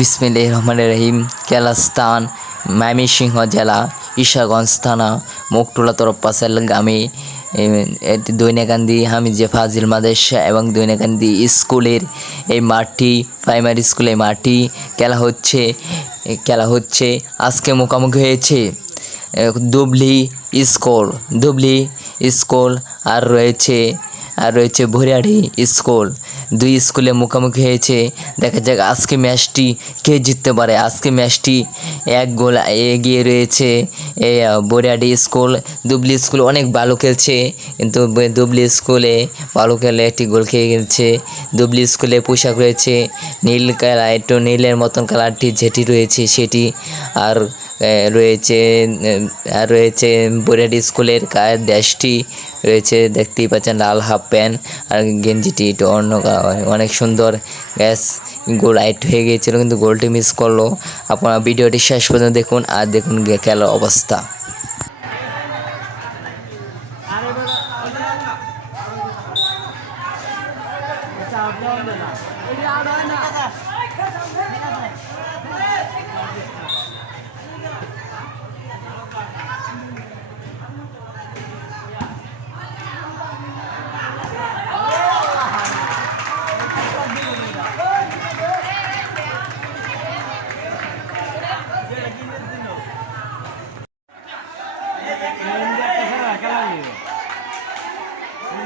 বিসমিল্লাহির রহমানির রহিম, কেলাস্তান, ময়মনসিংহ জেলা, ঈশাগঞ্জ থানা মুকটোলা তরফপাশাল গ্রামে এটি দৈনাকান্দি হামিজে ফাজিল মাদ্রাসা এবং দৈনাকান্দি স্কুলের এই মাঠটি, প্রাইমারি স্কুলের মাঠটি খেলা হচ্ছে খেলা হচ্ছে, আজকে মুখোমুখি হয়েছে দুবলি স্কুল দুবলি স্কুল আর রয়েছে আর রয়েছে ভরিয়াড়ি স্কুল। দুই স্কুলে মুখোমুখি হয়েছে। দেখা যাক আজকে ম্যাচটি কে জিততে পারে। আজকে ম্যাচটি এক গোল এগিয়ে রয়েছে বরিয়াডি স্কুল। দুবলি স্কুল অনেক ভালো খেলছে, কিন্তু দুবলি স্কুলে ভালো খেলে একটি গোল খেয়ে গেছে। দুবলি স্কুলে পোশাক রয়েছে, নীল কালার, একটু নীলের মতন কালারটি যেটি রয়েছে সেটি আর রয়েছে আর রয়েছে বরিয়াডি স্কুলের গায়ের দেশটি রয়েছে, দেখতেই পাচ্ছেন লাল হাফ প্যান্ট আর গেঞ্জিটি একটু অন্য অনেক সুন্দর, গ্যাস গোল আইট হয়ে গিয়েছিল, কিন্তু গোলটি মিস করল। আপনারা ভিডিওটি শেষ পর্যন্ত দেখুন আর দেখুন খেলার অবস্থা।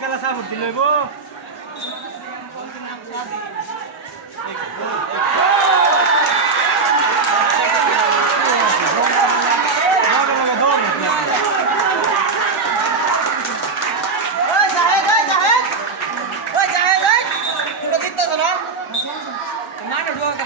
খেলা সাপোর্ট দিল তোমরা জিততেছো না মাঠে ঢোকা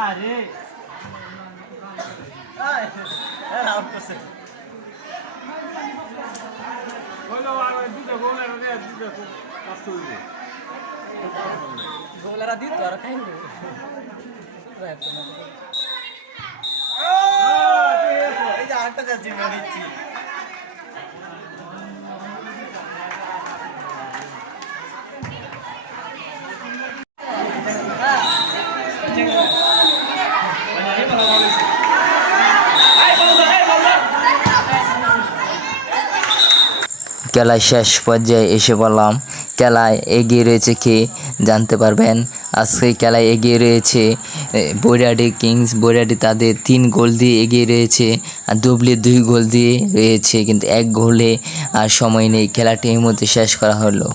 আরে। এই আউট করছে। গোলের দিত আর খাইল এই যে আটটা মেরে দিচ্ছি। খেলায় শেষ পর্যায়ে এসে বললাম খেলায় এগিয়ে রয়েছে কে জানতে পারবেন? আজকে খেলায় এগিয়ে রয়েছে বৈরাডি কিংস। বৈরাডি তাদের তিন গোল দিয়ে এগিয়ে রয়েছে আর দুবলি দুই গোল দিয়ে রয়েছে, কিন্তু এক গোলে আর সময় নেই। খেলাটি এই মধ্যে শেষ করা হলো।